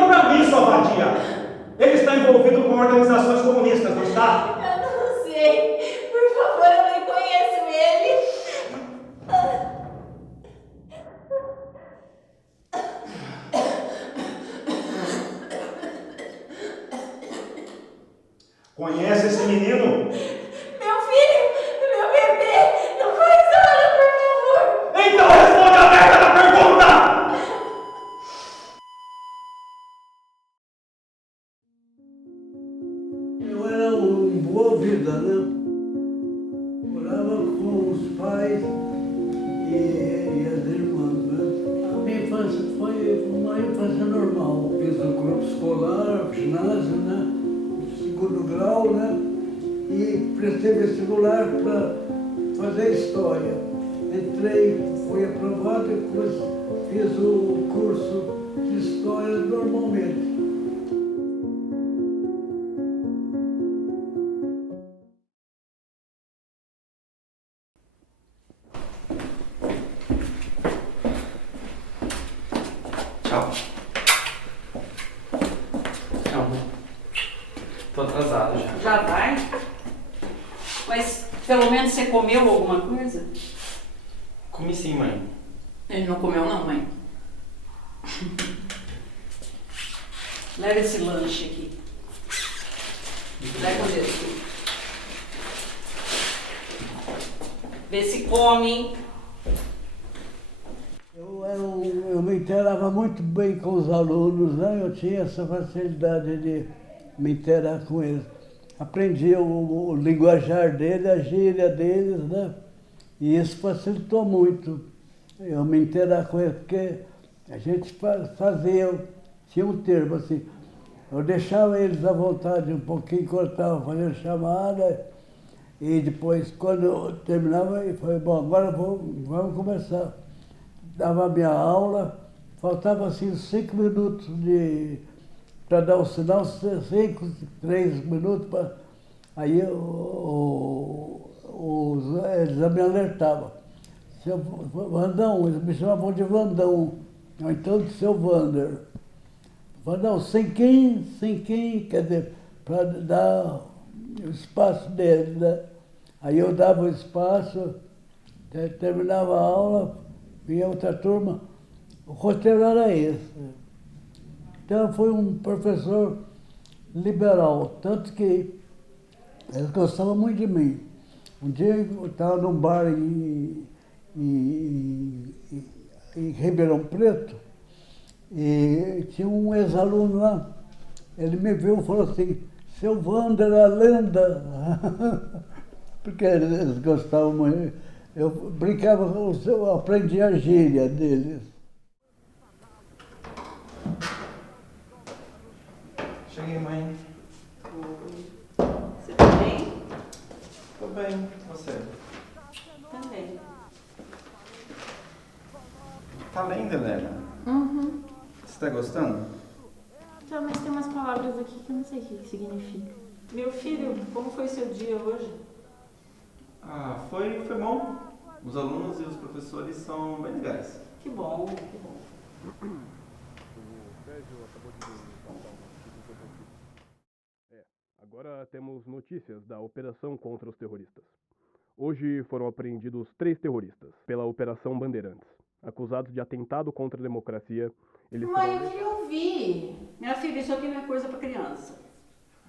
Então, para mim, sua vadia, ele está envolvido com organizações comunistas, não está? Eu não sei. Por favor, eu nem conheço ele. Conhece esse menino? Meu filho, meu bebê, não faz nada, por favor. Então responde a merda da pergunta! Eu era um boa vida, né? Morava com os pais e as irmãs, né? A minha infância foi uma infância normal. Fiz o grupo escolar, o ginásio, né? Segundo grau, né? E prestei vestibular para fazer história. Entrei, fui aprovado e depois fiz o curso de história normalmente. Tchau. Tchau. Tô atrasado já. Já vai? Mas pelo menos você comeu alguma coisa? Comi sim, mãe. Ele não comeu não, mãe. Leva esse lanche aqui. Leva esse. Vê se come. Eu me inteirava muito bem com os alunos, né? Eu tinha essa facilidade de me inteirar com eles. Aprendi o linguajar deles, a gíria deles, né? E isso facilitou muito eu me inteirar com eles, porque a gente fazia, tinha um termo assim, eu deixava eles à vontade um pouquinho, quando estava fazendo chamada, e depois, quando eu terminava, eu falei, bom, agora vamos começar. Dava a minha aula, faltava assim 5 minutos para dar o sinal, 3 minutos, aí eles me alertavam. Seu Vandão, eles me chamavam de Vandão, ou então de seu Vander. Vandão, sem quem, quer dizer, para dar o espaço deles, né? Aí eu dava o espaço, terminava a aula, vinha outra turma, o roteiro era esse. Então foi um professor liberal, tanto que eles gostavam muito de mim. Um dia eu estava num bar em Ribeirão Preto e tinha um ex-aluno lá, ele me viu e falou assim, seu Wander, a lenda, porque eles gostavam muito. Eu brincava, eu aprendi a gíria deles. Cheguei, mãe. Você tá bem? Tô bem. Você? Também. Tá lendo, Helena? Uhum. Você tá gostando? Então, mas tem umas palavras aqui que eu não sei o que significa. Meu filho, como foi seu dia hoje? Ah, foi bom. Os alunos e os professores são bem legais. Que bom, que bom. Agora temos notícias da operação contra os terroristas. Hoje foram apreendidos 3 terroristas pela Operação Bandeirantes. Acusados de atentado contra a democracia, eles Mãe, serão... eu queria ouvir. Minha filha, isso aqui não é coisa para criança.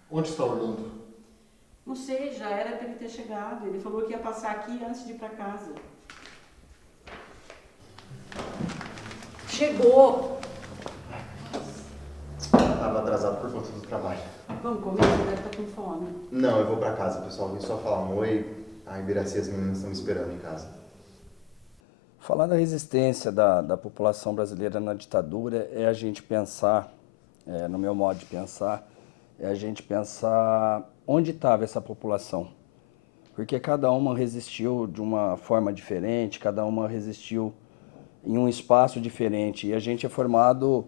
Onde está Orlando? Não sei, já era para ele ter chegado. Ele falou que ia passar aqui antes de ir para casa. Chegou! Estava atrasado por conta do trabalho. Vamos comer? Você deve estar com fome. Não, eu vou pra casa, pessoal. Vim só falar um oi. A Ibiraci e as meninas estão me esperando em casa. Falar da resistência da população brasileira na ditadura é a gente pensar, no meu modo de pensar, é a gente pensar onde estava essa população. Porque cada uma resistiu de uma forma diferente, cada uma resistiu em um espaço diferente. E a gente é formado,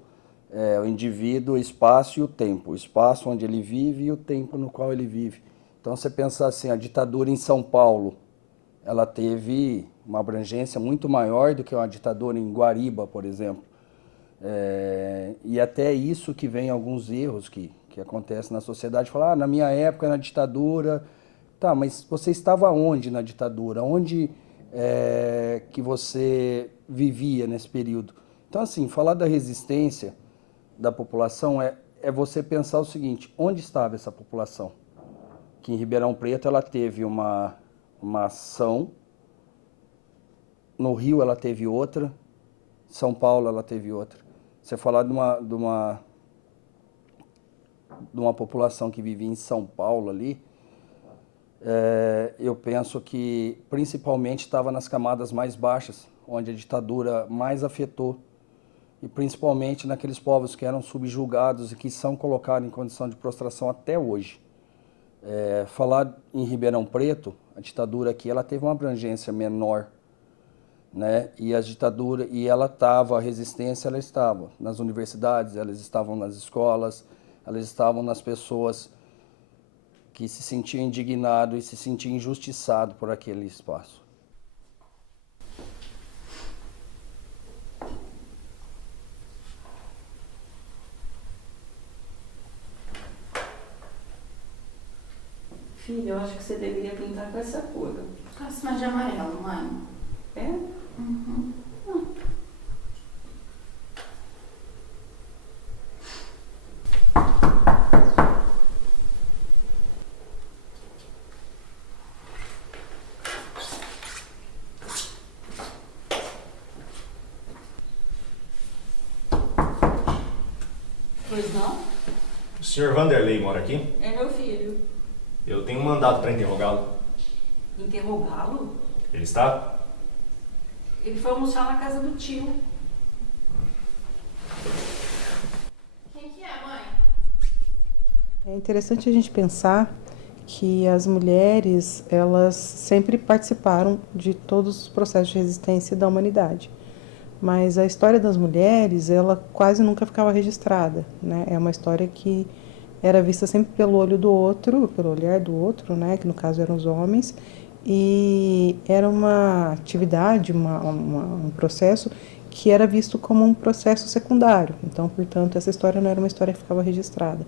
o indivíduo, o espaço e o tempo. O espaço onde ele vive e o tempo no qual ele vive. Então, você pensar assim, a ditadura em São Paulo, ela teve uma abrangência muito maior do que uma ditadura em Guariba, por exemplo. E até isso que vem alguns erros que acontecem na sociedade, falar, na minha época, na ditadura, tá, mas você estava onde na ditadura? Onde que você vivia nesse período? Então, assim, falar da resistência da população é você pensar o seguinte, onde estava essa população? Que em Ribeirão Preto ela teve uma ação, no Rio ela teve outra, São Paulo ela teve outra. Você falar de uma população que vivia em São Paulo ali, eu penso que principalmente estava nas camadas mais baixas, onde a ditadura mais afetou, e principalmente naqueles povos que eram subjugados e que são colocados em condição de prostração até hoje. Falar em Ribeirão Preto, a ditadura aqui ela teve uma abrangência menor, né? E a resistência ela estava nas universidades, elas estavam nas escolas, elas estavam nas pessoas que se sentiam indignados e se sentiam injustiçados por aquele espaço. Filha, eu acho que você deveria pintar com essa cor. Gosto mais de amarelo, mãe. É? Uhum. Pois não? O senhor Vanderlei mora aqui? É meu filho. Eu tenho um mandado para interrogá-lo. Interrogá-lo? Ele está? Ele foi almoçar na casa do tio. Quem que é, mãe? É interessante a gente pensar que as mulheres, elas sempre participaram de todos os processos de resistência da humanidade. Mas a história das mulheres, ela quase nunca ficava registrada, né? É uma história que era vista sempre pelo olho do outro, pelo olhar do outro, né? Que no caso eram os homens, e era uma atividade, um processo que era visto como um processo secundário. Então, portanto, essa história não era uma história que ficava registrada.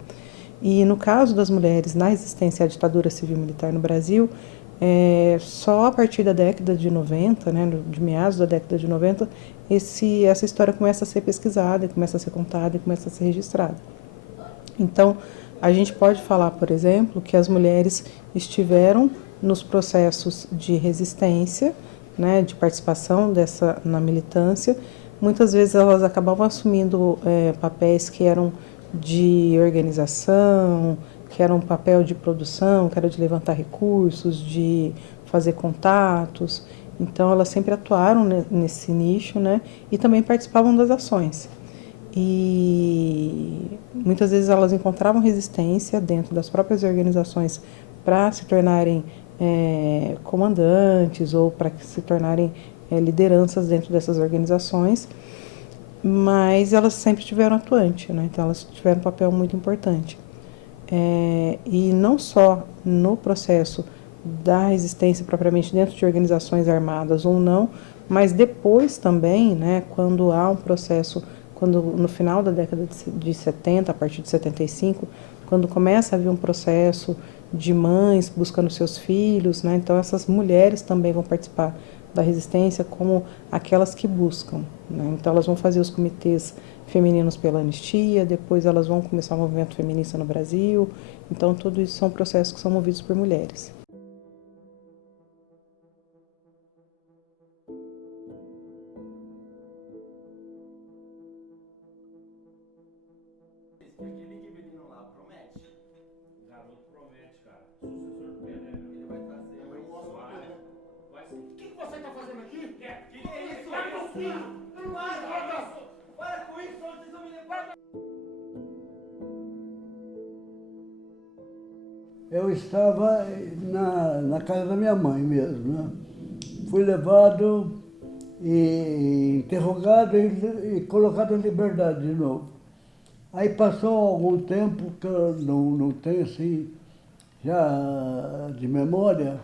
E no caso das mulheres na resistência à ditadura civil-militar no Brasil, só a partir da década de 90, né, de meados da década de 90, essa história começa a ser pesquisada, começa a ser contada e começa a ser registrada. Então, a gente pode falar, por exemplo, que as mulheres estiveram nos processos de resistência, né, de participação na militância. Muitas vezes elas acabavam assumindo papéis que eram de organização, que era um papel de produção, que era de levantar recursos, de fazer contatos. Então, elas sempre atuaram nesse nicho, né? E também participavam das ações. E muitas vezes elas encontravam resistência dentro das próprias organizações para se tornarem comandantes ou para se tornarem lideranças dentro dessas organizações, mas elas sempre estiveram atuantes, né? Então elas tiveram um papel muito importante. E não só no processo da resistência propriamente dentro de organizações armadas ou não, mas depois também, né, quando há um processo, quando no final da década de 70, a partir de 75, quando começa a haver um processo de mães buscando seus filhos, né, então essas mulheres também vão participar da resistência como aquelas que buscam, né? Então elas vão fazer os comitês femininos pela anistia, depois elas vão começar o movimento feminista no Brasil. Então tudo isso são processos que são movidos por mulheres. Aquele menino lá promete. Garoto promete, cara. Sucessor do Pelé, ele vai trazer. O que você tá fazendo aqui? Que é isso? Para com isso! Para com isso! Vocês vão me levar! Eu estava na casa da minha mãe mesmo, né? Fui levado e interrogado e colocado em liberdade de novo. Aí passou algum tempo que eu não tenho assim, já de memória,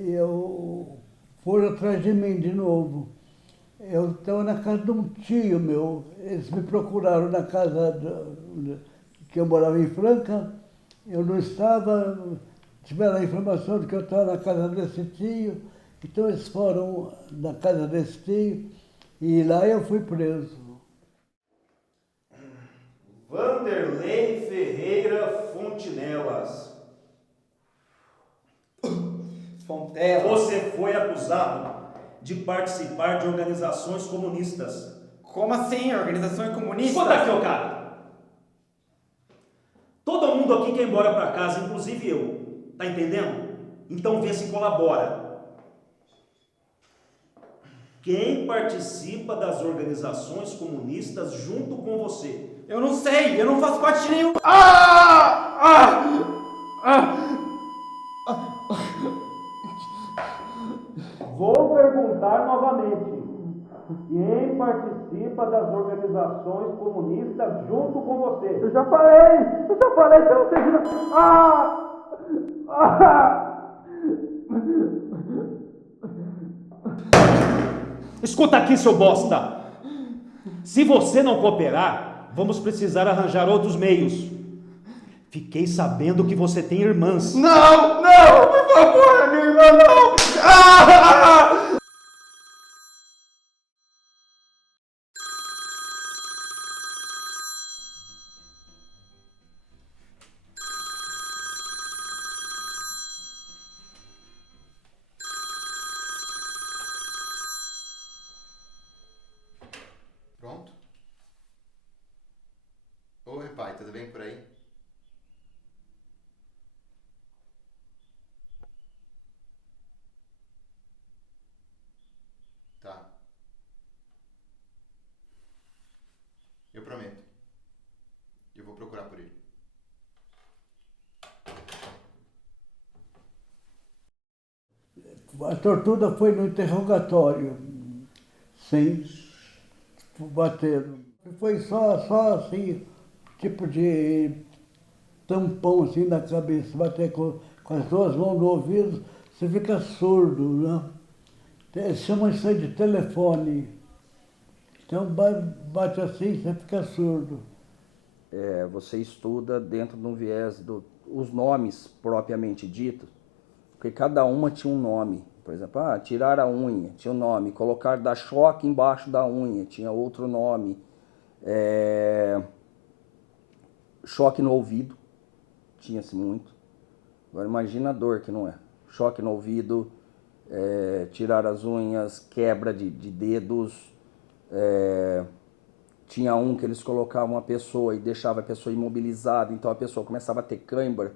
e eu foram atrás de mim de novo. Eu estava na casa de um tio meu. Eles me procuraram na casa que eu morava em Franca. Eu não estava, tiveram a informação de que eu estava na casa desse tio. Então eles foram na casa desse tio e lá eu fui preso. Vanderlei Ferreira Fontinelas. Você foi acusado de participar de organizações comunistas. Como assim? Organizações comunistas? Escuta aqui, ô cara. Todo mundo aqui quer ir embora pra casa, inclusive eu. Tá entendendo? Então vê se colabora. Quem participa das organizações comunistas junto com você? Eu não sei, eu não faço parte de nenhum. Vou perguntar novamente. Quem participa das organizações comunistas junto com você? Eu já falei que eu não sei de Escuta aqui, seu bosta. Se você não cooperar, vamos precisar arranjar outros meios. Fiquei sabendo que você tem irmãs. Não, por favor, minha irmã, não! Pronto? Oi, pai, tudo bem por aí? Tá. Eu prometo. Eu vou procurar por ele. A tortura foi no interrogatório, sem bater. Foi só assim, tipo de tampão assim na cabeça, bater com as duas mãos no ouvido, você fica surdo, né? Eles chamam isso aí de telefone. Então bate assim, você fica surdo. Você estuda dentro de um viés os nomes propriamente ditos, porque cada uma tinha um nome. Por exemplo, tirar a unha, tinha um nome. Colocar dar choque embaixo da unha, tinha outro nome. Choque no ouvido, tinha-se muito. Agora imagina a dor que não é. Choque no ouvido, tirar as unhas, quebra de dedos. Tinha um que eles colocavam a pessoa e deixavam a pessoa imobilizada, então a pessoa começava a ter cãibra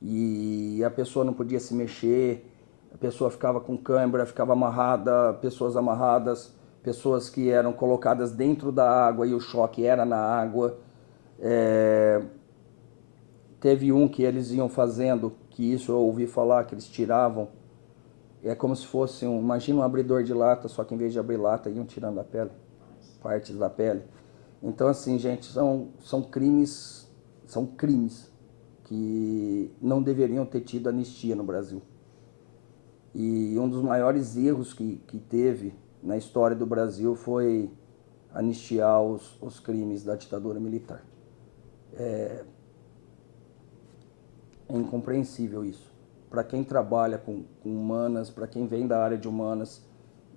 e a pessoa não podia se mexer, a pessoa ficava com cãibra, ficava amarrada, pessoas amarradas, pessoas que eram colocadas dentro da água e o choque era na água. Teve um que eles iam fazendo, que isso eu ouvi falar, que eles tiravam, é como se fosse imagina um abridor de lata, só que em vez de abrir lata, iam tirando a pele, partes da pele. Então assim, gente, são crimes que não deveriam ter tido anistia no Brasil. E um dos maiores erros que teve na história do Brasil foi anistiar os crimes da ditadura militar. É incompreensível isso. Para quem trabalha com humanas, para quem vem da área de humanas,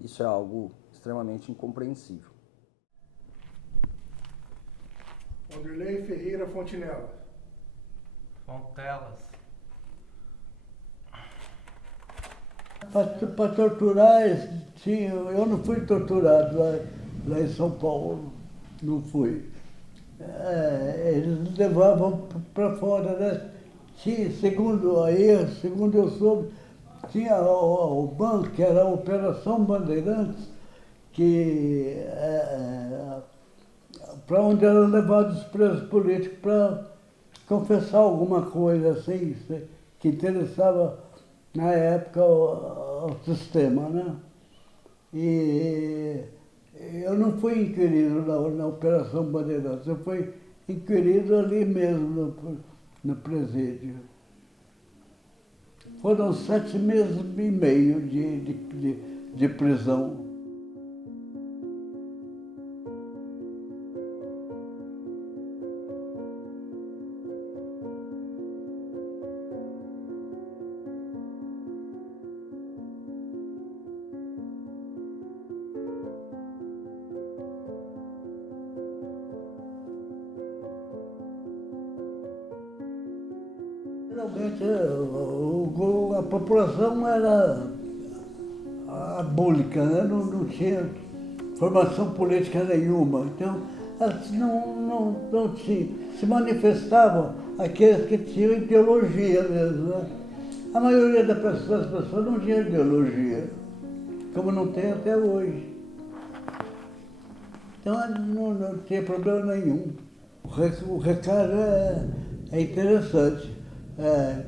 isso é algo extremamente incompreensível. Vanderlei Ferreira Fontinelas. Para torturar, eu não fui torturado lá em São Paulo, não fui. Eles levavam para fora, né? Segundo eu soube, tinha o banco, que era a Operação Bandeirantes, que para onde eram levados os presos políticos para confessar alguma coisa assim, que interessava na época ao sistema, né? E eu não fui inquirido na Operação Bandeirantes, eu fui inquirido ali mesmo, no presídio. Foram 7 meses e meio de prisão. Realmente a população era abúlica, né? Não tinha formação política nenhuma. Então, não se manifestavam aqueles que tinham ideologia mesmo. Né? A maioria das pessoas não tinha ideologia, como não tem até hoje. Então não tinha problema nenhum. O recado é interessante.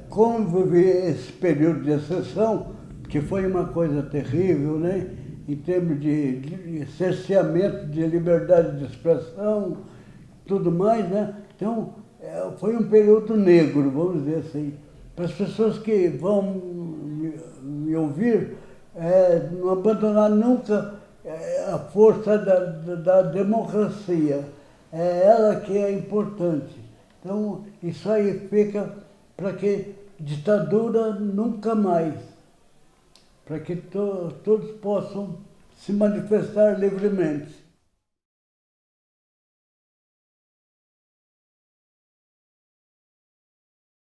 Como vivi esse período de exceção, que foi uma coisa terrível, né? Em termos de cerceamento de liberdade de expressão, tudo mais, né? Então, foi um período negro, vamos dizer assim. Para as pessoas que vão me ouvir, não abandonar nunca a força da democracia. É ela que é importante. Então, isso aí fica para que ditadura nunca mais. Para que todos possam se manifestar livremente.